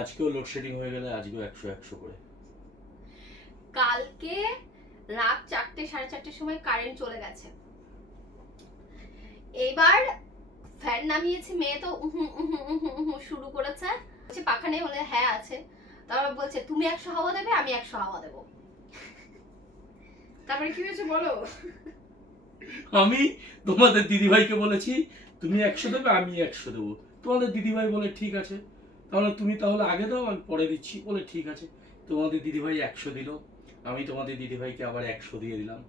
আজকেও লোডশেডিং হয়ে গেলে আজকেও একশো একশো করে। কালকে রাত চারটে সাড়ে চারটের সময় কারেন্ট চলে গেছে। এবার ফ্যান নামিয়েছে মেয়ে তো শুরু করেছে। বলছে পাখা নেই? বলে হ্যাঁ আছে। তারপর বলছে তুমি একশো হাওয়া দেবে আমি একশো হাওয়া দেবো। তারপরে কি হয়েছে বলো? আমি তোমাদের দিদিভাইকে বলেছি তুমি একশো দেবে আমি একশো দেবো। তোমাদের দিদিভাই বলে ঠিক আছে। তাহলে তুমি তাহলে আগে দাও আমি পরে দিচ্ছি। বলে ঠিক আছে। তোমাদের দিদিভাই একশো দিল। আমি তোমাদের দিদিভাইকে আবার একশো দিয়ে দিলাম।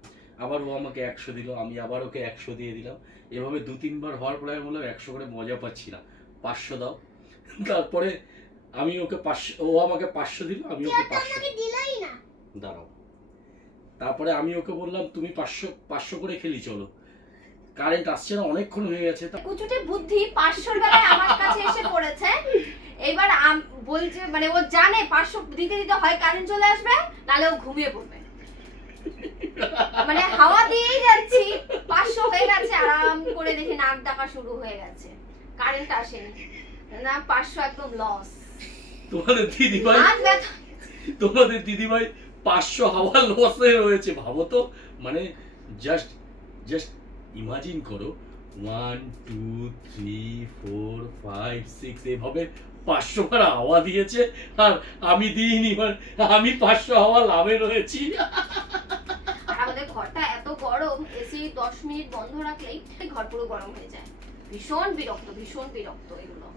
আবার ও আমাকে একশো দিল আমি আবার ওকে একশো দিয়ে দিলাম। এভাবে দু তিনবার হওয়ার পরে আমি বললাম একশো করে মজা পাচ্ছি না। পাঁচশো দাও। তারপরে আমি ওকে পাঁচশো ও আমাকে পাঁচশো দিল আমি ওকে পাঁচশো দিলাই দাঁড়াও। তারপরে আমি ওকে বললাম তুমি পাঁচশো পাঁচশো করে খেলি চলো। কারেন্ট আসছে না অনেকক্ষণ হয়ে গেছে। তা কুচুটে বুদ্ধি বেলায় আমার কাছে এসে পড়েছে। এবার বলছে মানে ও জানে পাঁচশো দিতে দিতে হয় কারেন্ট চলে আসবে নাহলে ও ঘুমিয়ে পড়বে। মানে হাওয়া দিয়েই যাচ্ছি পাঁচশো হয়ে গেছে আরাম করে দেখি নাক ডাকা শুরু হয়ে গেছে। কারেন্ট আসেনি। না পাঁচশো একদম লস তোমাদের দিদিভাই তোমাদের দিদিভাই পাঁচশো হাওয়া লসে রয়েছে ভাবো তো। মানে জাস্ট জাস্ট ইমাজিন করো। One two three four five six এভাবে পাঁচশো বার হাওয়া দিয়েছে আর আমি দিইনি মানে আমি পাঁচশো হাওয়া লাভে রয়েছি। আমাদের ঘরটা এত গরম এসি দশ মিনিট বন্ধ রাখলেই ঘর পুরো গরম হয়ে যায়। ভীষণ বিরক্ত ভীষণ বিরক্ত এগুলো।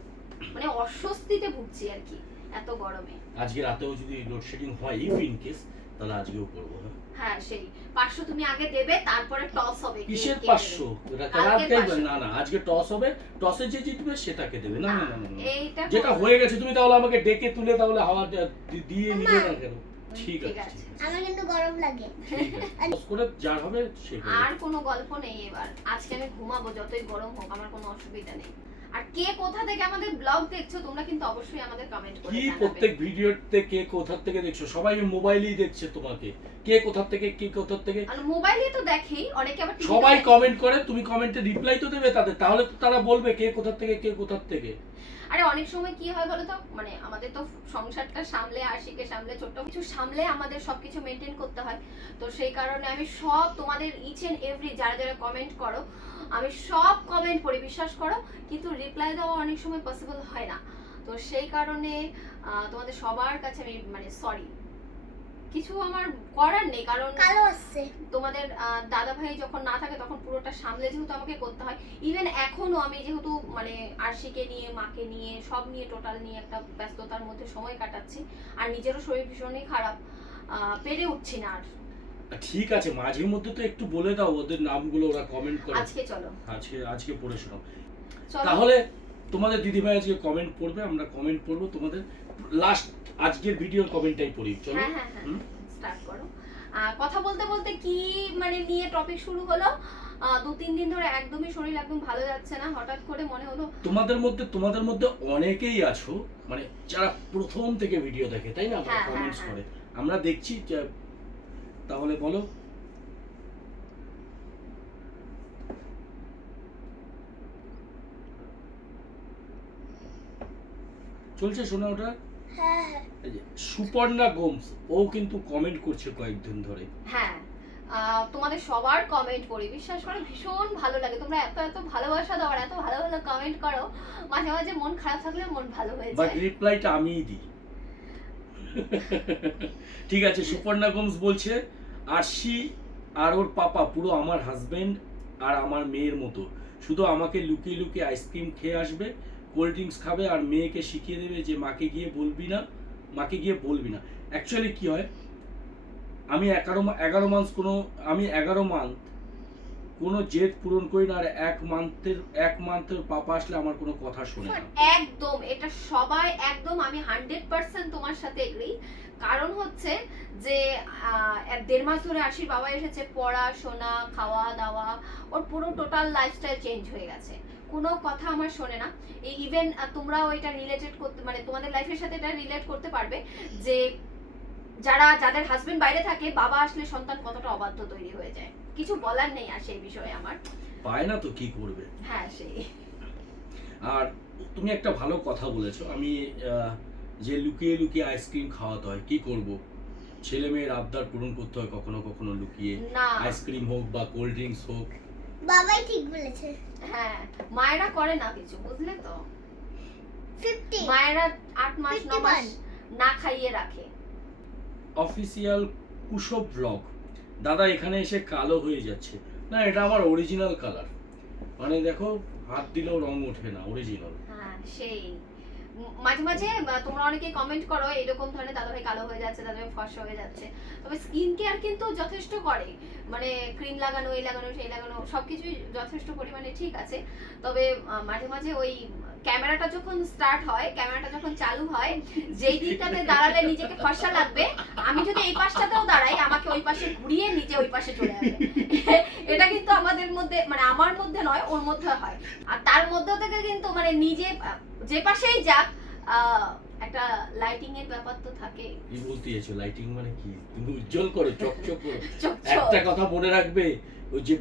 মানে অস্বস্তিতে ভুগছি আর কি এত গরমে। আজকে রাতেও যদি লোডশেডিং হয় ইন কেস তাহলে আজকেও করব। হ্যাঁ হ্যাঁ সেই। পাঁচশো তুমি আগে দেবে তারপরে টস হবে কিসের কে পাঁচশো? দেবে। রাতকে কালকে 500 না না আজকে টস হবে। টসে যে জিতবে সেটাকে দেবে। না না না না, না এইটা যেটা হয়ে গেছে তুমি তাহলে আমাকে ডেকে তুলে তাহলে হাওয়া দিয়ে নিলে না কেন? ঠিক ঠিক আছে আছে। আমার কিন্তু গরম লাগে। ঠিক আছে। টস করে যার হবে আর কোনো গল্প নেই এবার। আজকে আমি ঘুমাবো যতই গরম হোক আমার কোনো অসুবিধা নেই। আর কে কোথা থেকে আমাদের ব্লগ দেখছ তোমরা কিন্তু অবশ্যই আমাদের কমেন্ট করে কি প্রত্যেক ভিডিওতে কে কোথা থেকে দেখছ? সবাই মোবাইলেই দেখছে তোমাকে। কে কোথা থেকে কে কোথা থেকে? আর মোবাইলে তো দেখেই অনেকে আবার সবাই কমেন্ট করে তুমি কমেন্টে রিপ্লাই তো দেবে তাদের তাহলে তো তারা বলবে কে কোথা থেকে কে কোথা থেকে। আরে অনেক সময় কি হয় বলো তো মানে আমাদের তো সংসারটা সামলে আশিকে সামলে ছোট্ট কিছু সামলে আমাদের সবকিছু মেনটেন করতে হয়। তো সেই কারণে আমি সব তোমাদের ইচ এন্ড এভরি যারা যারা কমেন্ট করো আমি সব কমেন্ট পড়ি বিশ্বাস করো কিন্তু রিপ্লাই দেওয়া অনেক সময় পসিবল হয় না। তো সেই কারণে তোমাদের সবার কাছে আমি মানে সরি কিছু আমার করার নেই কারণ কালো আসছে তোমাদের দাদা ভাই যখন না থাকে তখন পুরোটা সামলে যেহেতু আমাকে করতে হয়। ইভেন এখনও আমি যেহেতু মানে আরশিকে নিয়ে মাকে নিয়ে সব নিয়ে টোটাল নিয়ে একটা ব্যস্ততার মধ্যে সময় কাটাচ্ছি আর নিজেরও শরীর ভীষণই খারাপ পেরে উঠছি না আর। ঠিক আছে মাঝে মধ্যে তো একটু বলে দাও ওদের নামগুলো ওরা কমেন্ট করে। আজকে চলো। আজকে আজকে পড়ে শোনাও। তাহলে তোমাদের দিদিভাই আজকে কমেন্ট পড়বে আমরা কমেন্ট পড়ব তোমাদের। লাস্ট আজকের ভিডিওর কমেন্টটাই পড়ি চলো। হ্যাঁ হ্যাঁ হ্যাঁ স্টার্ট করো। কথা বলতে বলতে কি মানে নিয়ে টপিক শুরু হলো? দু তিন দিন ধরে একদমই শরীর একদম ভালো যাচ্ছে না হঠাৎ করে মনে হলো তোমাদের মধ্যে তোমাদের মধ্যে অনেকেই আছো মানে যারা প্রথম থেকে ভিডিও দেখে তাই না? হ্যাঁ, কমেন্টস হ্যাঁ, করে। আমরা দেখছি যে তাহলে বলো। চলছে শোনা ওটা? হ্যাঁ হ্যাঁ। এই যে সুপর্ণা গোমস ও কিন্তু কমেন্ট করছে কয়েকদিন ধরে। হ্যাঁ আহ, তোমাদের সবার কমেন্ট পড়ি। বিশ্বাস করে ভীষণ ভালো লাগে। তোমরা এত এত ভালোবাসা দাও আর এত ভালো ভালো কমেন্ট করো মাঝে মাঝে মন খারাপ থাকলে মন ভালো হয়ে যায়। বাট যায় রিপ্লাইটা আমিই দিই। ঠিক আছে সুপর্ণা গোমস বলছে আরশি আর ওর পাপা, পুরো আমার হাজবেন্ড আর আমার মেয়ের মতো। শুধু আমাকে লুকিয়ে লুকিয়ে আইসক্রিম খেয়ে আসবে কোল্ড ড্রিঙ্কস খাবে আর মেয়েকে শিখিয়ে দেবে যে মাকে গিয়ে বলবি না, মাকে গিয়ে বলবি না। অ্যাকচুয়ালি কি হয়, আমি এগারো এগারো মান্থ কোনো, আমি এগারো মান্থ কোনো জেদ পূরণ করি না আর এক মান্থের এক মান্থের পাপা আসলে আমার কোনো কথা শোনে না। একদম, এটা সবাই একদম, আমি হান্ড্রেড পার্সেন্ট তোমার সাথে এগ্রি কারণ হচ্ছে যে দেড় মাস ধরে আশির বাবা এসেছে পড়াশোনা খাওয়া দাওয়া ওর পুরো টোটাল লাইফস্টাইল চেঞ্জ হয়ে গেছে। কোনো কথা আমার শোনে না। ইভেন তোমরাও এটা রিলেটেড করতে মানে তোমাদের লাইফের সাথে এটা রিলেট করতে পারবে যে যারা যাদের হাজবেন্ড বাইরে থাকে বাবা আসলে সন্তান কতটা অবাধ্য তৈরি হয়ে যায়। কিছু বলার নেই আর সেই বিষয়ে আমার। পায় না তো কি করবে? হ্যাঁ সেই। আর তুমি একটা ভালো কথা বলেছ। আমি যে লুকিয়ে লুকিয়ে আইসক্রিম খাওয়াতে হয় কি করব? ছেলে মেয়ের আবদার পূরণ করতে হয় কখনো কখনো লুকিয়ে। আইসক্রিম হোক বা কোল্ড ড্রিঙ্কস হোক। বাবাই ঠিক বলেছে। হ্যাঁ মায়েরা করে না কিছু বুঝলে তো? মায়েরা আট মাস ন মাস না খাইয়ে রাখে। অফিসিয়াল কুশব ব্লগ দাদা এখানে এসে কালো হয়ে যাচ্ছে। না এটা আমার অরিজিনাল কালার মানে দেখো হাত দিলেও রং ওঠে না অরিজিনাল হ্যাঁ সেই। মাঝে মাঝে তোমরা অনেকে কমেন্ট করো এরকম ধরনের দাদাভাই কালো হয়ে যাচ্ছে দাদাভাই ফর্সা হয়ে যাচ্ছে। তবে স্কিন কেয়ার কিন্তু যথেষ্ট করে। মানে ক্রিম লাগানো, এই লাগানো, সেই লাগানো, সবকিছুই যথেষ্ট পরিমাণে ঠিক আছে। তবে মাঝে মাঝে ওই ক্যামেরাটা যখন স্টার্ট হয় ক্যামেরাটা যখন চালু হয়, যেই দিকটাতে দাঁড়ালে নিজেকে ফর্সা লাগবে, আমি যদি এই পাশটাতেও দাঁড়াই, আমাকে ওই পাশে ঘুরিয়ে নিজে ওই পাশে চলে আসবে। এটা কিন্তু আমাদের মধ্যে মানে আমার মধ্যে নয়, ওর মধ্যে হয়। আর তার মধ্যে থেকে কিন্তু মানে নিজে যে পাশেই যাক একটা লাইটিং এর ব্যাপার তো থাকে কি বলতে চাইছো? লাইটিং মানে কি? তুমি উজ্জ্বল করো চকচক করো। একটা কথা মনে রাখবে ওই যে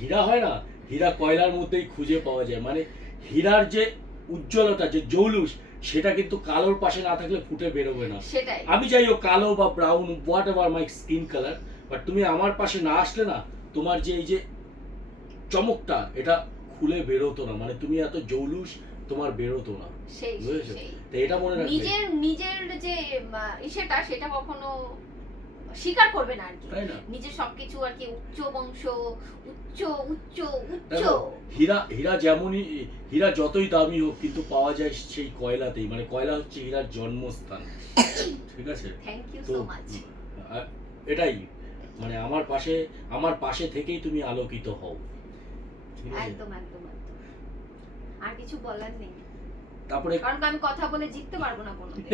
হীরা হয় না? হীরা কয়লার মধ্যেই খুঁজে পাওয়া যায়। মানে হীরার যে উজ্জ্বলতা যে জৌলুস সেটা কিন্তু কালোর পাশে না থাকলে ফুটে বেরোবে না। সেটাই। আমি যাই হোক কালো বা brown whatever my skin colour but তুমি আমার পাশে না আসলে না তোমার যে এই যে চমকটা এটা খুলে বেরোতো না। মানে তুমি এত জৌলুস তোমার বেরোতো না। বুঝেছ? তো এটা মনে রাখবে। নিজের নিজের যে ইসেটা সেটা কখনো স্বীকার করবে না আর কি। নিজের সবকিছু আর কি উচ্চ বংশ উচ্চ উচ্চ উচ্চ। হীরা হীরা যেমনই হীরা যতই দামি হোক কিন্তু পাওয়া যায় সেই কয়লাতেই। মানে কয়লা হচ্ছে হীরার জন্মস্থান। ঠিক আছে? থ্যাংক ইউ সো মাচ এটাই। মানে আমার পাশে আমার পাশে থেকেই তুমি আলোকিত হও। একদম একদম একদম। আর কিছু বলার নেই। তারপরে কারণ আমি কথা বলে জিততে পারব না কোনোদিন।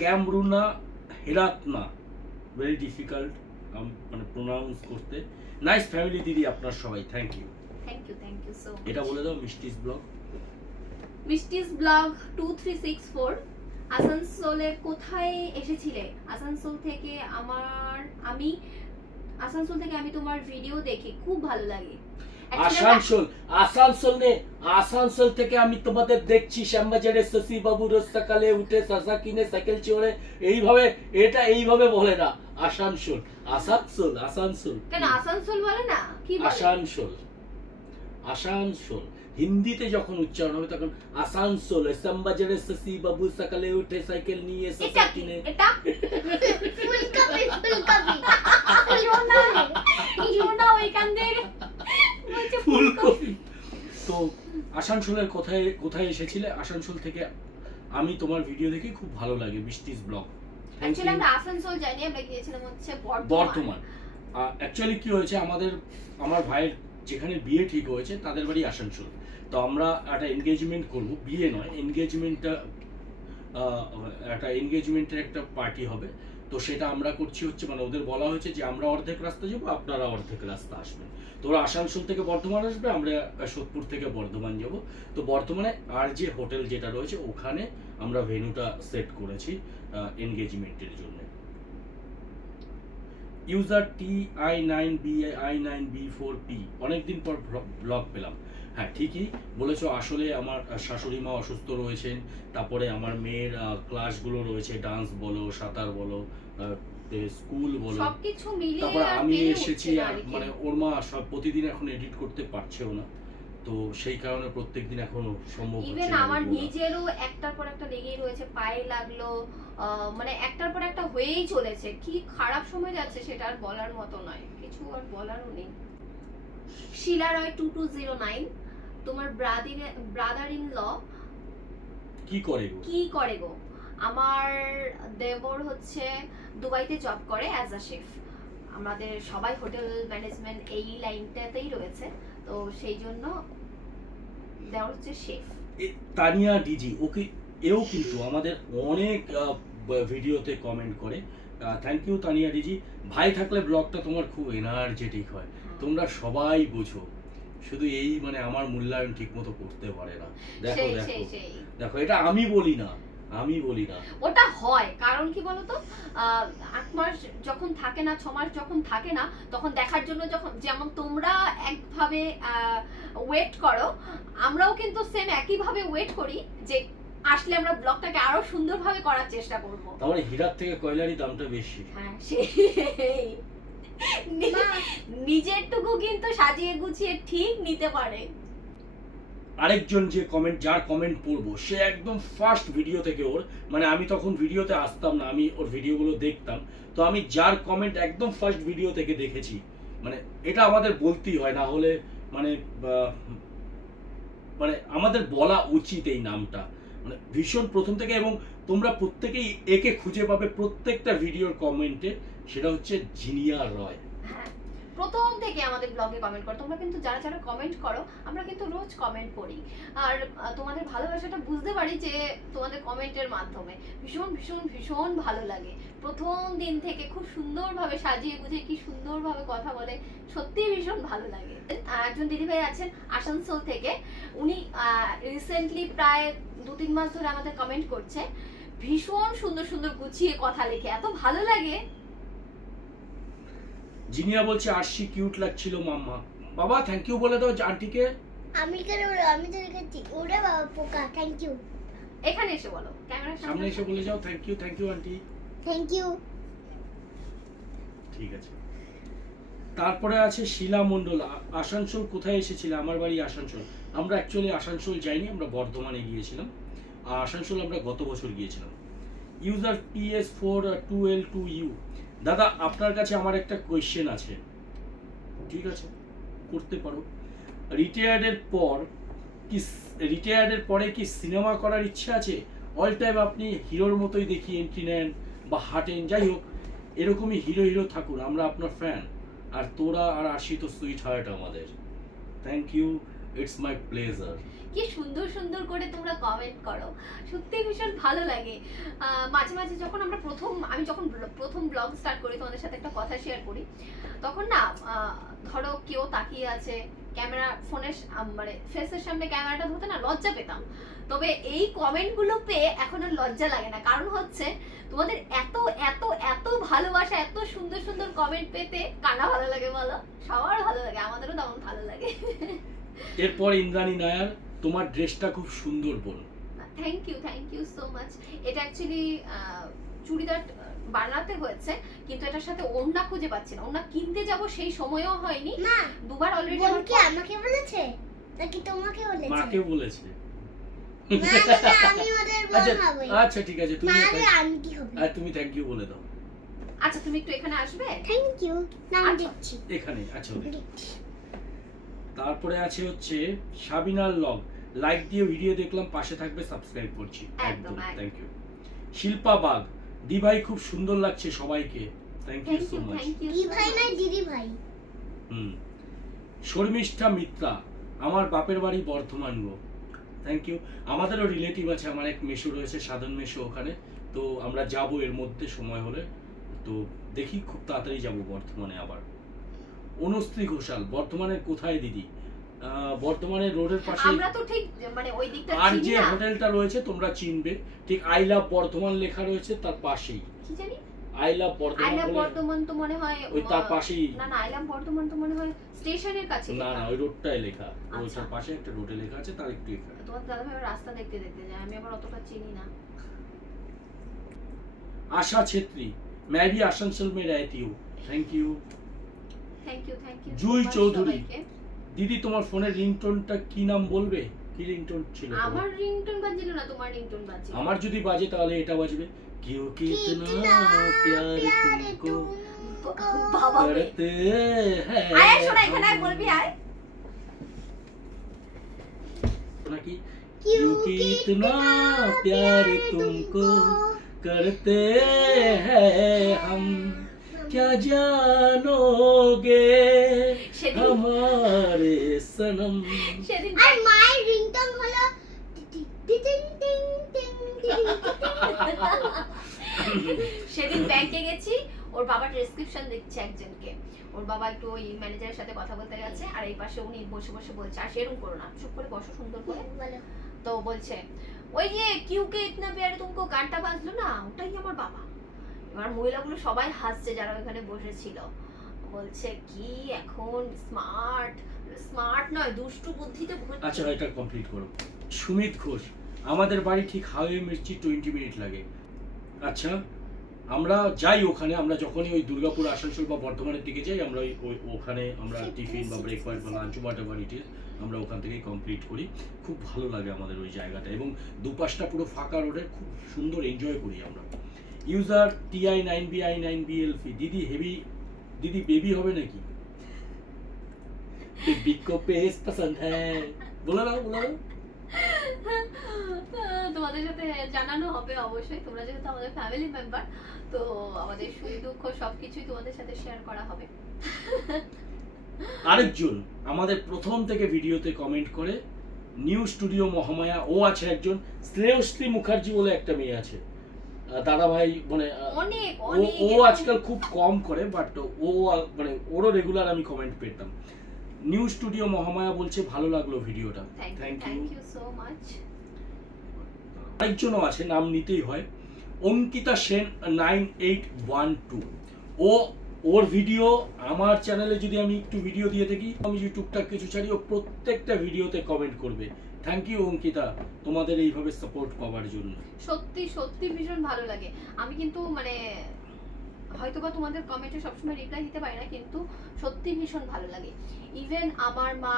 ক্যামরুনা হেরাতনা। ভেরি ডিফিকাল্ট মানে প্রোনাউন্স করতে। নাইস ফ্যামিলি দিদি আপনার সবাই thank you thank you thank you so এটা বলে দাও মিষ্টিস blog. মিষ্টিস blog two three six four আসানসোলে কোথায় এসেছিলে? আসানসোল থেকে আমার আমি আসানসোল থেকে আমি তোমার ভিডিও দেখি খুব ভালো লাগে। আসানসোল আসানসোল নে আসানসোল থেকে আমি তোমাদের দেখছি শ্যামবাজারে শশী বাবু রোজ সকালে উঠে সাসা কিনে সাইকেল চড়ে এইভাবে এটা এইভাবে বলে না আসানসোল আসানসোল আসানসোল। কেন আসানসোল বলে না? কি আসানসোল আসানসোল হিন্দিতে যখন উচ্চারণ হবে তখন আসানসোল শ্যামবাজারে শশী বাবু সকালে উঠে সাইকেল নিয়ে এটা কিনে এটা? ফুলকপি ফুলকপি। ইরোনা ইরোনা ওইখান থেকে। ফুলকপি। তো আসানসোলের কোথায় কোথায় এসেছিলে? আসানসোল থেকে আমি তোমার ভিডিও দেখে খুব ভালো লাগে বৃষ্টিস ব্লগ অ্যাকচুয়ালি আমরা আসানসোল যাইনি আমরা গিয়েছিলাম হচ্ছে বর্ধমান। বর্তমান অ্যাকচুয়ালি কি হয়েছে আমাদের আমার ভাইয়ের যেখানে বিয়ে ঠিক হয়েছে তাদের বাড়ি আসানসোল। তো আমরা একটা এনগেজমেন্ট করব বিয়ে নয় এনগেজমেন্টটা একটা এনগেজমেন্টের একটা পার্টি হবে। তো সেটা আমরা করছি হচ্ছে মানে ওদের বলা হয়েছে যে আমরা অর্ধেক রাস্তা যাব, আপনারা অর্ধেক রাস্তা আসবেন। তো ওরা আসানসোল থেকে বর্ধমান আসবে, আমরা সোদপুর থেকে বর্ধমান যাব। তো বর্ধমানে আর যে হোটেল যেটা রয়েছে, ওখানে আমরা ভেন্যুটা সেট করেছি এনগেজমেন্টের জন্য। User T I nine B I nine B four P অনেকদিন পর ব্লগ পেলাম। হ্যাঁ ঠিকই বলেছ। আসলে আমার শাশুড়ি মা অসুস্থ রয়েছেন তারপরে আমার মেয়ের ক্লাসগুলো রয়েছে ডান্স বলো সাঁতার বলো স্কুল বলো। সবকিছু মিলিয়ে তারপরে আমি এসেছি আর মানে ওর মা সব প্রতিদিন এখন এডিট করতে পারছেও না। তো সেই কারণে প্রত্যেকদিন এখন সম্ভব হচ্ছে ইভেন আমার নিজেরও একটার পর একটা লেগেই রয়েছে পায়ে লাগল মানে একটার পর একটা হয়েই চলেছে। কি খারাপ সময় যাচ্ছে সেটা আর বলার মতো নয়। কিছু আর বলারও নেই। Shila Roy two two zero nine. তোমার ব্রাদির ব্রাদার ইন ল কি করে গো? কি করে গো? আমার দেবর হচ্ছে দুবাইতে জব করে অ্যাজ আ শেফ আমাদের সবাই হোটেল ম্যানেজমেন্ট এই লাইনটাতেই রয়েছে। তো সেই জন্য দেওয়ার হচ্ছে শেফ তানিয়া ডিজি ওকে এও কিন্তু আমাদের অনেক ভিডিওতে কমেন্ট করে। থ্যাংক ইউ তানিয়া ডিজি। ভাই থাকলে ব্লগটা তোমার খুব এনার্জেটিক হয়। তোমরা সবাই বোঝো। শুধু এই মানে আমার মূল্যায়ন ঠিক মতো করতে পারে না। দেখো দেখো দেখো এটা আমি বলি না আমি বলি না। ওটা হয় কারণ কি বলতো? আট মাস যখন থাকে না ছ মাস যখন থাকে না তখন দেখার জন্য যখন যেমন তোমরা একভাবে ওয়েট করো আমরাও কিন্তু সেম একইভাবে ওয়েট করি যে আসলে আমরা ব্লগটাকে আরও সুন্দরভাবে করার চেষ্টা করব। তার মানে হীরার থেকে কয়লারই দামটা বেশি? হ্যাঁ সেই। নিজেরটুকু কিন্তু সাজিয়ে গুছিয়ে ঠিক নিতে পারে। আরেকজন যে কমেন্ট যার কমেন্ট পড়ব সে একদম ফার্স্ট ভিডিও থেকে ওর মানে আমি তখন ভিডিওতে আসতাম না আমি ওর ভিডিওগুলো দেখতাম। তো আমি যার কমেন্ট একদম ফার্স্ট ভিডিও থেকে দেখেছি মানে এটা আমাদের বলতেই হয় না হলে মানে মানে আমাদের বলা উচিত এই নামটা। মানে ভীষণ প্রথম থেকে এবং তোমরা প্রত্যেকেই একে খুঁজে পাবে প্রত্যেকটা ভিডিওর কমেন্টে সেটা হচ্ছে জিনিয়া রয়। হ্যাঁ প্রথম থেকে আমাদের ব্লগে কমেন্ট করো। তোমরা কিন্তু যারা যারা কমেন্ট করো, আমরা কিন্তু রোজ কমেন্ট করি আর তোমাদের ভালোবাসাটা বুঝতে পারি যে তোমাদের কমেন্টের মাধ্যমে। ভীষণ ভীষণ ভীষণ ভালো লাগে। প্রথম দিন থেকে খুব সুন্দরভাবে সাজিয়ে গুছিয়ে কি সুন্দরভাবে কথা বলে সত্যি ভীষণ ভালো লাগে। একজন দিদিভাই আছেন আসানসোল থেকে। উনি রিসেন্টলি প্রায় দু তিন মাস ধরে আমাদের কমেন্ট করছে ভীষণ সুন্দর সুন্দর গুছিয়ে কথা লেখে। এত ভালো লাগে জিনিয়া বলছে আরশি কিউট লাগছিল মাম্মা। বাবা থ্যাংক ইউ বলে দাও আন্টিকে। আমি কেন বলব? আমি তো লিখেছি ওরে বাবা পোকা থ্যাংক ইউ এখানে এসে বলো ক্যামেরার সামনে এসে বলে। যাও thank you thank you aunty. Thank you ঠিক আছে। তারপরে আছে শিলা মণ্ডল। আসানসোল কোথায় এসেছিলে? আমার বাড়ি আসানসোল। আমরা অ্যাকচুয়ালি আসানসোল যাইনি আমরা বর্ধমানে গিয়েছিলাম। আর আসানসোল আমরা গত বছর গিয়েছিলাম। User PS four two L two U দাদা, আপনার কাছে আমার একটা কোয়েশ্চেন আছে। ঠিক আছে? করতে পারো। রিটায়ার্ডের পর কি রিটায়ার্ডের পরে কি সিনেমা করার ইচ্ছা আছে? অল টাইম আপনি হিরোর মতোই দেখি এন্ট্রি নেন বা হাঁটেন, যাই হোক, এরকমই হিরো হিরো থাকুন, আমরা আপনার ফ্যান আর তোরা আর আশি তো সুইট হার্ট আমাদের। Thank you it's my pleasure কি সুন্দর সুন্দর করে তোমরা কমেন্ট করো। সত্যি ভীষণ ভালো লাগে। মাঝে মাঝে যখন আমরা প্রথম, আমি যখন প্রথম ব্লগ স্টার্ট করি, তোমাদের সাথে একটা কথা শেয়ার করি, তখন না ধরো কেউ তাকিয়ে আছে ক্যামেরা ফোনের মানে ফেসের সামনে ক্যামেরাটা ধরতে না লজ্জা পেতাম। তবে এই কমেন্টগুলো পেয়ে এখন আর লজ্জা লাগে না। কারণ হচ্ছে, তোমাদের এত এত এত ভালোবাসা, এত সুন্দর সুন্দর কমেন্ট পেতে কানা ভালো লাগে বলো? সবার ভালো লাগে, আমাদেরও তেমন ভালো লাগে। এরপর ইন্দ্রাণী নায়ার তোমার ড্রেসটা খুব সুন্দর বোন thank you thank you so much এটা অ্যাকচুয়ালি চুড়িদার বানাতে হয়েছে কিন্তু এটার সাথে ওড়না খুঁজে পাচ্ছি না। ওড়না কিনতে যাব সেই সময়ও হয়নি। মা দুবার অলরেডি বোন কি আমাকে বলেছে? নাকি তোমাকে বলেছে? মাকে বলেছে। না না, না, আমি ওদের বোন আচ্ছা আচ্ছা ঠিক আছে তুমি তুমি থ্যাংক ইউ বলে দাও। আচ্ছা তুমি একটু এখানে আসবে? থ্যাংক ইউ নাম আচ্ছা। দিচ্ছি এখানে আচ্ছা দিচ্ছি। তারপরে আছে হচ্ছে সাবিনার লগ লাইক দিয়ে ভিডিও দেখলাম পাশে থাকবে সাবস্ক্রাইব করছি। একদম। থ্যাংক ইউ শিল্পা বাগ দি ভাই খুব সুন্দর লাগছে সবাইকে। থ্যাংক ইউ সো মাচ দি ভাই না দিদি ভাই। হুম। শর্মিষ্ঠা মিত্রা আমার বাপের বাড়ি বর্ধমান গো। থ্যাংক ইউ আমাদেরও রিলেটিভ আছে আমার এক মেশো রয়েছে সাধন মেশো ওখানে। তো আমরা যাব এর মধ্যে সময় হলে। তো দেখি খুব তাড়াতাড়ি যাব বর্ধমানে আবার। অনুশ্রী ঘোষাল বর্ধমানের কোথায় দিদি আহ, বর্ধমানের রোডের পাশে আমরা তো ঠিক মানে ওই দিকটা আর চিনি যে না হোটেলটা রয়েছে তোমরা চিনবে ঠিক আই লাভ বর্ধমান লেখা রয়েছে তার পাশেই কি জানি I love I Bardhaman love বলে বর্ধমান তো মনে হয় ওই তার আহ, পাশেই না না আই লাভ বর্ধমান তো মনে হয় স্টেশনের কাছে না না ওই রোডটাই লেখা আচ্ছা। ওইটার পাশে একটা রোডে লেখা আছে তার একটু এখানে তোমার দাদা ভাই রাস্তা দেখতে দেখতে যায় আমি আবার অতটা চিনি না आशा छेत्री मैं भी आसनसोल में रहती हूँ thank you Thank you thank you Jui Chowdhury. দিদি তোমার ফোনের রিংটোনটা কি নাম বলবে কি রিংটোন ছিল তোমার? আমার রিংটোন বাজছিল না তোমার রিংটোন বাজছিল আমার যদি বাজে তাহলে এটা বাজবে क्यों कितना कितना प्यार प्यार तुमको तुमको বাবা রে। करते हैं আয় আয় শোনা এখানে আয়, বলবি আয় নাকি क्यों कितना प्यार तुमको करते हैं हम क्या जानोगे সেদিন हमारे सनम সেদিন আর মায়ের রিংটং হলো টিং টিং টিং টিং টিং সেদিন ব্যাংকে গেছি ওর বাবা প্রেসক্রিপশন দিচ্ছে একজনকে ওর বাবা একটু ওই ম্যানেজারের সাথে কথা বলতে গেছে আর এই পাশে উনি বসে বসে বলছে আর সেরকম করো না চুপ করে বসো সুন্দর করে বলো তো বলছে ওই যে কিউকে ইতনা প্যারে তুমকো গানটা বাজলো না ওটাই আমার বাবা এবার মহিলাগুলো সবাই হাসছে যারা ওখানে বসেছিল। বলছে কি এখন স্মার্ট স্মার্ট নয় দুষ্টু বুদ্ধিতে। আচ্ছা এটা কমপ্লিট করো। সুমিত ঘোষ আমাদের বাড়ি ঠিক হাওয়ে মির্চি টোয়েন্টি মিনিট লাগে। আচ্ছা আমরা যাই ওখানে আমরা যখনই ওই দুর্গাপুর আসানসোল বা বর্ধমানের দিকে যাই আমরা ওই ওখানে আমরা টিফিন বা ব্রেকফাস্ট বা লাঞ্চ এভার ইট আমরা ওখান থেকেই কমপ্লিট করি। খুব ভালো লাগে আমাদের ওই জায়গাটা এবং দুপাশটা পুরো ফাঁকা রোডে খুব সুন্দর এনজয় করি আমরা। user TI nine B I nine B L fee দিদি হেভি দিদি বেবি হবে নাকি बेबी को पेस पसंद है बोला ना बोला ना তোমাদের সাথে জানানো হবে অবশ্যই তোমরা যেহেতু আমাদের ফ্যামিলি মেম্বার তো আমাদের সুখ দুঃখ সবকিছুই তোমাদের সাথে শেয়ার করা হবে আরেকজন আমাদের প্রথম থেকে ভিডিওতে কমেন্ট করে নিউ স্টুডিও মহামায়া ও আছে একজন শ্রেয়শ্রী মুখার্জি বলে একটা মেয়ে আছে আহ, দাদা ভাই মানে ও আজকাল খুব কম করে বাট ও মানে ওরও রেগুলার আমি কমেন্ট পেতাম। নিউ স্টুডিও মহামায়া বলছে ভালো লাগল ভিডিওটা। Thank you. সো মাচ আরেকজনও আছে নাম নিতেই হয়। Ankita Sen nine eight one two ও ওর ভিডিও আমার চ্যানেলে যদি আমি একটু ভিডিও দিয়ে থাকি আমি টুকটাক কিছু ছাড়ি ও প্রত্যেকটা ভিডিওতে কমেন্ট করবে। থ্যাংক ইউ অঙ্কিতা তোমাদের এইভাবে সাপোর্ট পাওয়ার জন্য। সত্যি সত্যি ভীষণ ভালো লাগে। আমি কিন্তু মানে হয়তোবা তোমাদের কমেন্টে সবসময় রিপ্লাই দিতে পারি না, কিন্তু সত্যি ভীষণ ভালো লাগে। ইভেন আমার মা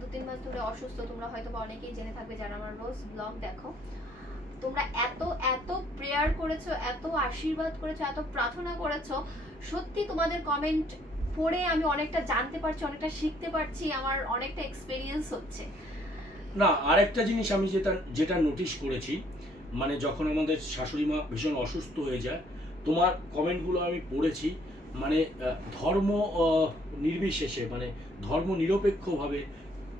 দু তিন মাস ধরে অসুস্থ, তোমরা হয়তো বা অনেকেই জেনে থাকবে যারা আমার রোজ ব্লগ দেখো। তোমরা এত এত প্রেয়ার করেছ, এত আশীর্বাদ করেছ, এত প্রার্থনা করেছ, সত্যি তোমাদের কমেন্ট পড়ে আমি অনেকটা জানতে পারছি, অনেকটা শিখতে পারছি, আমার অনেকটা এক্সপিরিয়েন্স হচ্ছে। না আরেকটা জিনিস আমি যেটা যেটা নোটিশ করেছি মানে যখন আমাদের শাশুড়ি মা ভীষণ অসুস্থ হয়ে যায় তোমার কমেন্টগুলো আমি পড়েছি মানে ধর্ম নির্বিশেষে মানে ধর্ম নিরপেক্ষভাবে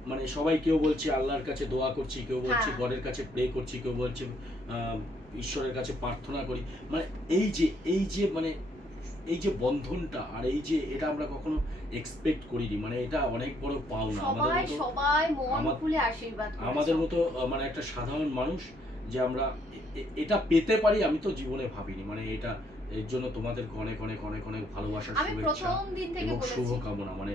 মানে সবাই কেউ বলছে আল্লাহর কাছে দোয়া করছি কেউ বলছে হ্যাঁ। গডের কাছে প্রে করছি কেউ বলছে ঈশ্বরের কাছে প্রার্থনা করি মানে এই যে এই যে মানে এই যে বন্ধনটা আর এই যে এটা আমরা কখনো এক্সপেক্ট করিনি মানে এটা অনেক বড় পাওনা। আমাদের সবাই মন খুলে আশীর্বাদ আমাদের মতো মানে একটা সাধারণ মানুষ যে আমরা এটা পেতে পারি আমি তো জীবনে ভাবিনি। মানে এটা এর জন্য তোমাদেরকে অনেক অনেক অনেক অনেক ভালোবাসা আমি শুভেচ্ছা প্রথম দিন থেকে এবং শুভকামনা মানে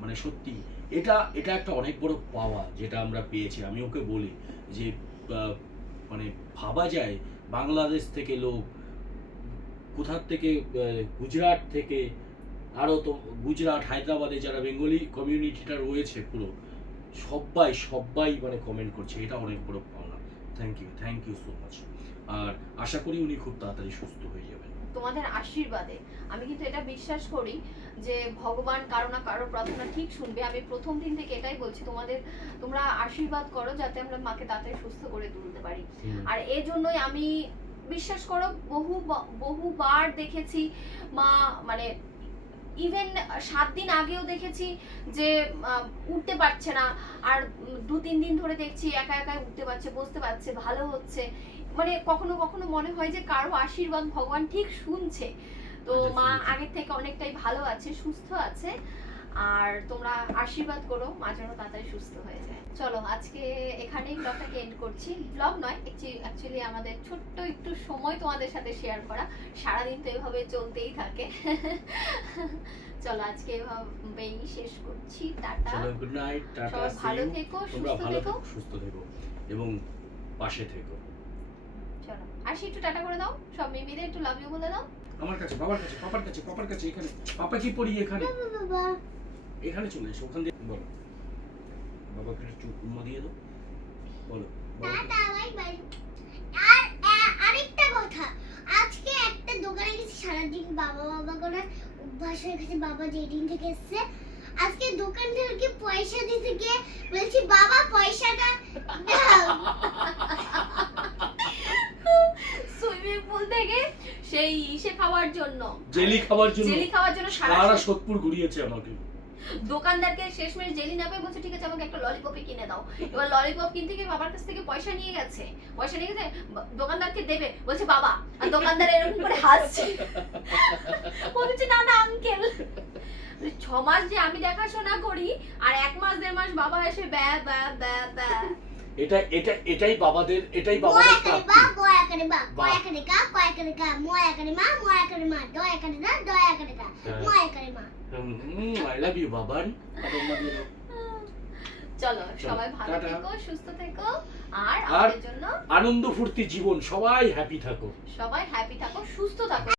মানে সত্যি এটা এটা একটা অনেক বড় পাওয়া যেটা আমরা পেয়েছি। আমি ওকে বলি যে আহ, মানে ভাবা যায় বাংলাদেশ থেকে লোক কোথার থেকে গুজরাট থেকে আরও তো গুজরাট হায়দ্রাবাদে যারা বেঙ্গলি কমিউনিটিটা রয়েছে পুরো সবাই সবাই মানে কমেন্ট করছে। এটা অনেক বড় পাওনা। Thank you thank you so much আর আশা করি উনি খুব তাড়াতাড়ি সুস্থ হয়ে যাবেন। তোমাদের আশীর্বাদে। আমি কিন্তু এটা বিশ্বাস করি যে ভগবান কারও না কারও প্রার্থনা ঠিক শুনবে। আমি প্রথম দিন থেকে এটাই বলছি তোমাদের তোমরা আশীর্বাদ করো যাতে আমরা মাকে তাড়াতাড়ি সুস্থ করে তুলতে পারি। আর এই জন্যই আমি বিশ্বাস করো বহু বহুবার দেখেছি মা মানে ইভেন সাত দিন আগেও দেখেছি যে উঠতে পারছে না আর দু তিন দিন ধরে দেখছি একা একাই উঠতে পারছে বসতে পারছে ভালো হচ্ছে। মানে কখনো কখনো মনে হয় যে কারও আশীর্বাদ ভগবান ঠিক শুনছে। তো মা Definitely. আগের থেকে অনেকটাই ভালো আছে সুস্থ আছে আর তোমরা আশীর্বাদ করো মা যেন তাড়াতাড়ি সুস্থ হয়ে যায়। চলো আজকে এখানেই ব্লগটাকে এন্ড করছি? ব্লগ নয় অ্যাকচুয়ালি আমাদের ছোট্ট একটু সময় তোমাদের সাথে শেয়ার করা। সারাদিন তো এভাবে চলতেই থাকে। চলো আজকে এভাবেই শেষ করছি। টাটা। চলো গুড নাইট টাটা সবাই ভালো থেকো সুস্থ থেকো। সুস্থ থেকো এবং পাশে থেকো। চলো আসি একটু টাটা করে দাও সব মেয়েদের একটু লাভ ইউ বলে দাও। আমার কাছে বাবার কাছে পাপার কাছে পাপার কাছে এখানে। পাপা কি পড়ি এখানে? বাবা। এখানে চলে এসো ওখান দিয়ে বলো। বাবাকে একটু দিয়ে দাও। বলো আর আরেকটা কথা। আজকে একটা দোকানে গেছি সারাদিন বাবা বাবা করে অভ্যাস হয়ে গেছে বাবা যেদিন থেকে এসছে। আজকে দোকান থেকে পয়সা দিতে গিয়ে বলছি বাবা পয়সাটা দাও। সুইমিং পুল থেকে সেই ইসে খাওয়ার জন্য। জেলি খাওয়ার জন্য। জেলি খাওয়ার জন্য সারা সারা সোদপুর ঘুরিয়েছে আমাকে। দোকানদারকে শেষমেশ জেলি না পেয়ে বলছে, ঠিক আছে, আমাকে একটা ললিপপই কিনে দাও। এবার ললিপপ কিনতে গিয়ে বাবার কাছ থেকে পয়সা নিয়ে গেছে। পয়সা নিয়ে গেছে দোকানদারকে দেবে। বলছে, বাবা। আর দোকানদার এরকম করে হাসছে। বলছে, না না আঙ্কেল ছ মাস যে আমি দেখাশোনা করি, আর এক মাস, দেড় মাস বাবা এসে ব্যা ব্যা ব্যা ব্যা। এটা এটা এটাই বাবাদের এটাই বাবাদের প্রাপ্তি। I love you Baban. চলো সবাই ভালো। থেকো সুস্থ থেকো আর আর- আমাদের জন্য আনন্দ ফুর্তি জীবন সবাই হ্যাপি থাকো। সবাই হ্যাপি থাকো সুস্থ থাকো।